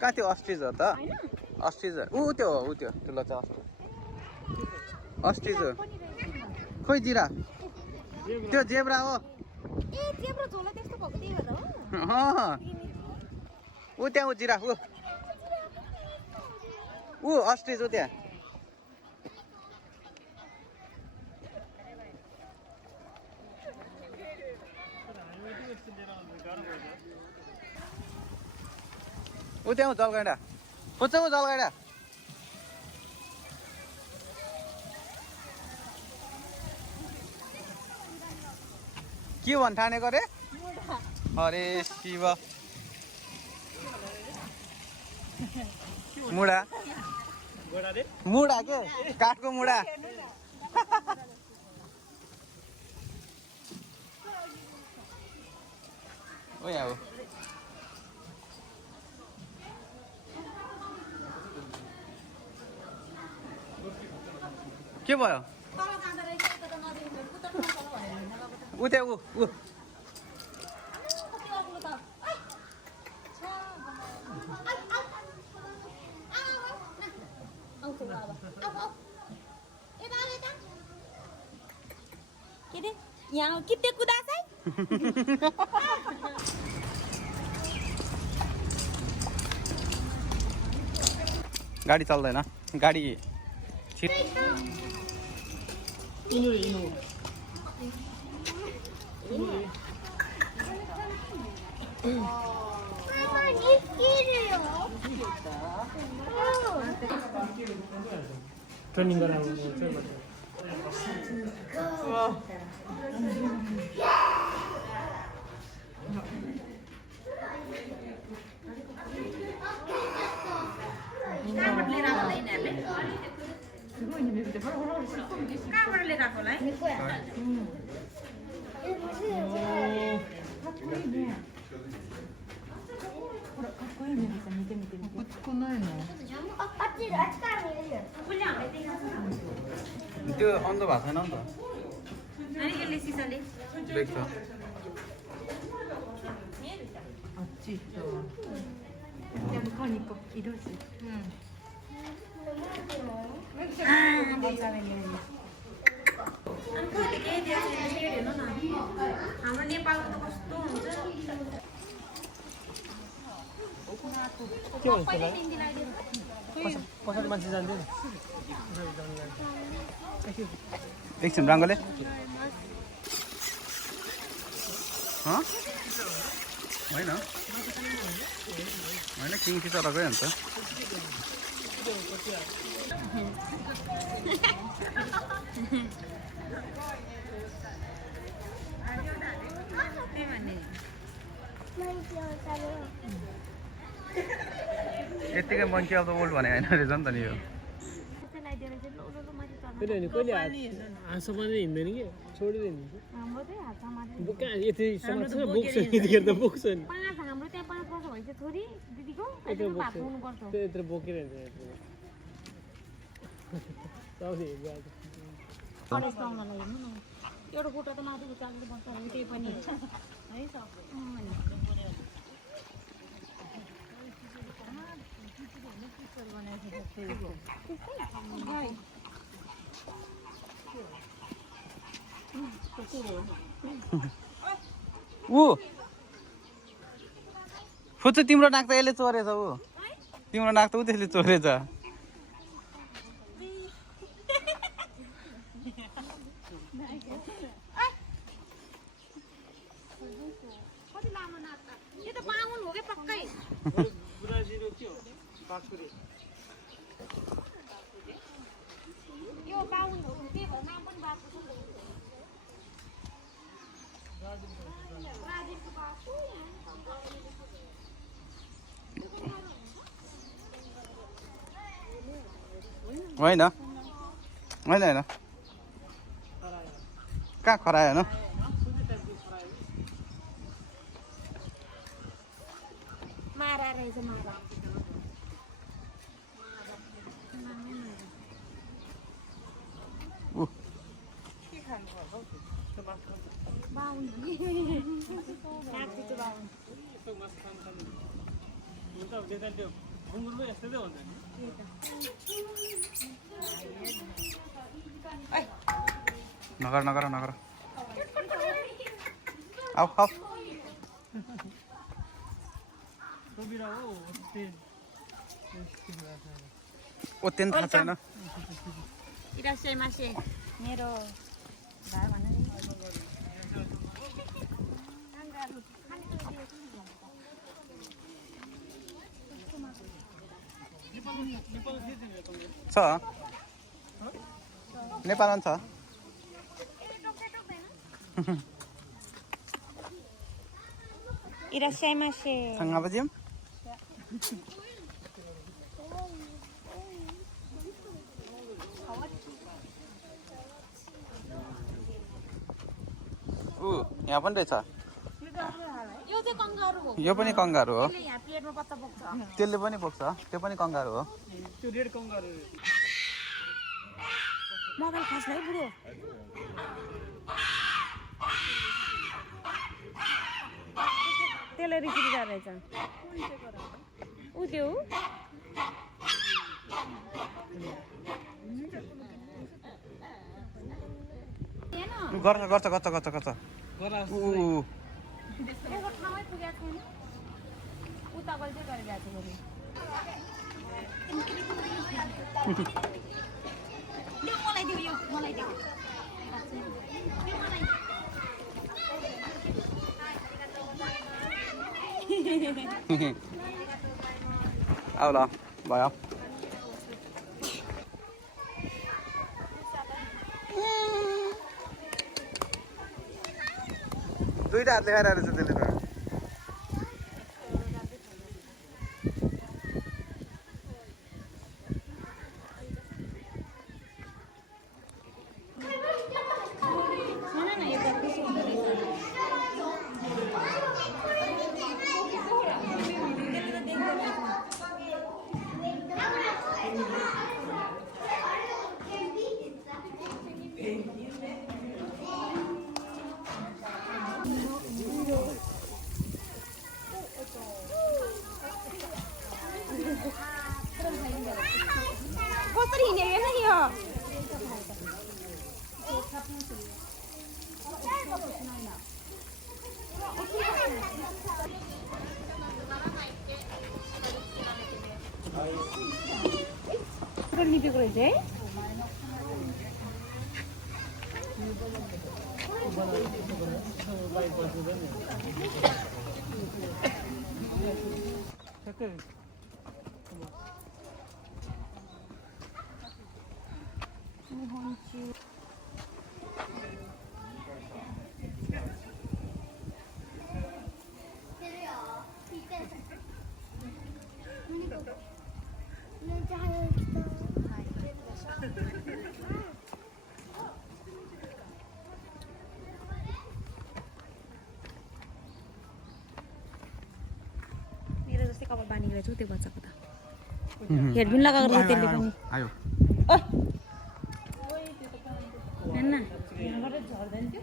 कहाँ त्यो अस्ट्रिज हो त अस्ट्रिज ऊ त्यो ऊ त्यो ठुलो छ अस्ट्रिज हो खोइ जिरा त्यो जेब्रा हो ऊ त्यहाँ ऊ जिरा ऊ अस्ट्रिज हो त्यहाँ ऊ त्यहाँ जलगाडा खोज्छ ऊ जलगाडा के भन् ठानेको रे अरे शिव मुढा मुढा के काठको मुढा ओ यहाँ हो के भयो ऊ त्यहाँ ऊ यहाँ कितने कुदास है गाडी चल्दैन गाडी ट्रेनिङ गराउनु कहाँबाट लिएर आएको होला है त्यो अन्त भएको छैन नि त यसले सिसाले देख्छ हाम्रो नेपालको त कस्तो हुन्छ पछाडि मान्छे जान्थ्यो नि एकछिन राङ्गोले होइन होइन किङ फिसर गयो अन्त यतिकै मन्की अफ द वर्ल्ड भने होइन रहेछ नि त नि यो कहिले हाँसो पनि हिँड्दैन कि छोडिदियो नि कहाँ यतिसम्म छ बोक्छ यतिखेर त बोक्छ नि यत्रो बोकिरहन्छ एउटा फोटो त माथि चाल्नु पर्छ भने त्यही पनि है ऊ फुच्च तिम्रो नाक त यसले चोरेछ ऊ तिम्रो नाक त ऊ त्यसले चोरेछ यो बाहुन हो के भन्छ नाम पनि बाबु राजेशको बाबु होइन होइन होइन कहाँ खरायो होइन मारा रहेछ मारा बाहुन लाग्छ त्यो बाहुन हुन्छ त्यो गुङ्गुरको यस्तै त हुन्छ नि नगर नगर नगर आऊ आऊ ओतेन थाहा छैन इरास्याई मासे मेरो भाइ भन छ नेपालमा छ इरास्याई मासे सँग बजिम यहाँ पनि रहेछ यो चाहिँ कंगारू हो यो पनि कंगारू हो यहाँ प्लेटमा पत्ता बोक्छ त्यसले पनि बोक्छ त्यो पनि कंगारू हो त्यो रेड कंगारू मोबाइल खस्छ है बुढो त्यसले रिसिभ गरेछ उ त्यो गर्छ गर्छ गर्छ गर्छ गर्छ त्यसको ठाउँमै पुगेको छैन उता गल्दै गरिरहेको छ मलाई दियो यो मलाई दियो आऊ ल भयो दुईटा हातले खाइरहेको रहेछ त्यसले त कसरी हिँडेको नि यो लिपेको रहेछ है मेरो जस्तै कपाल बानी रहेछ त्यो बच्चाको त हेडफोन लगाएको रहेछ त्यसले पनि आयो हेर्न यहाँबाट झर्दैन त्यो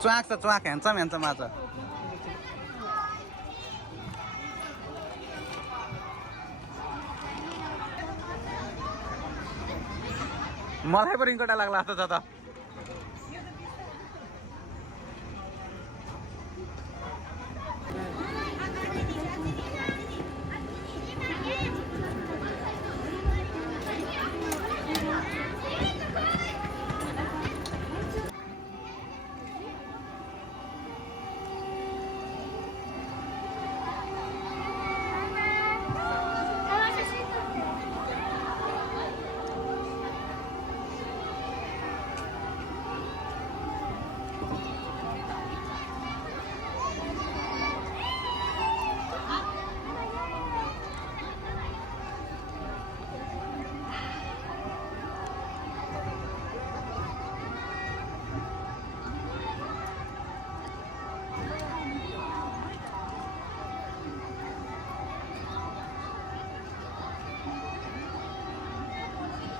च्वाक छ च्वाक ह्यान्डसम ह्यान्डसम आज मलाई पनि रिङ्गटा लाग्ला जस्तो छ त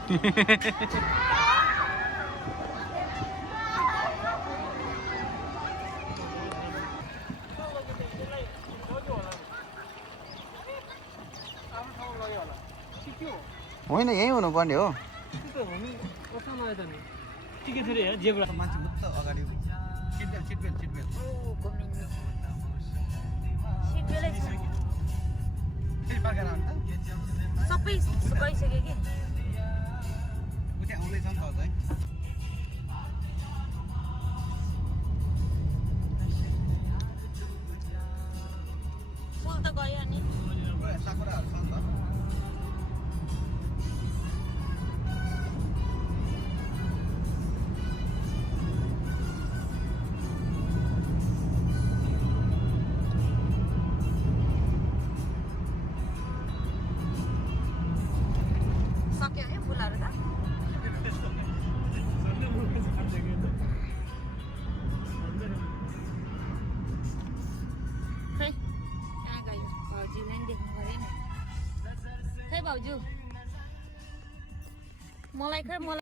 होइन यहीँ हुनुपर्ने हो ठिकै छ रे जेब्रा मान्छे मुक्त अगाडि सिटबेल्ट सबै गइसक्यो कि उता आउँदैछ नि त अझै फुल त गयो नि साकुराहरू छ नि त सक्यो है फुलहरू त खै कहाँ गयो भाउजूले नि देख्नु पऱ्यो नि खै भाउजू मलाई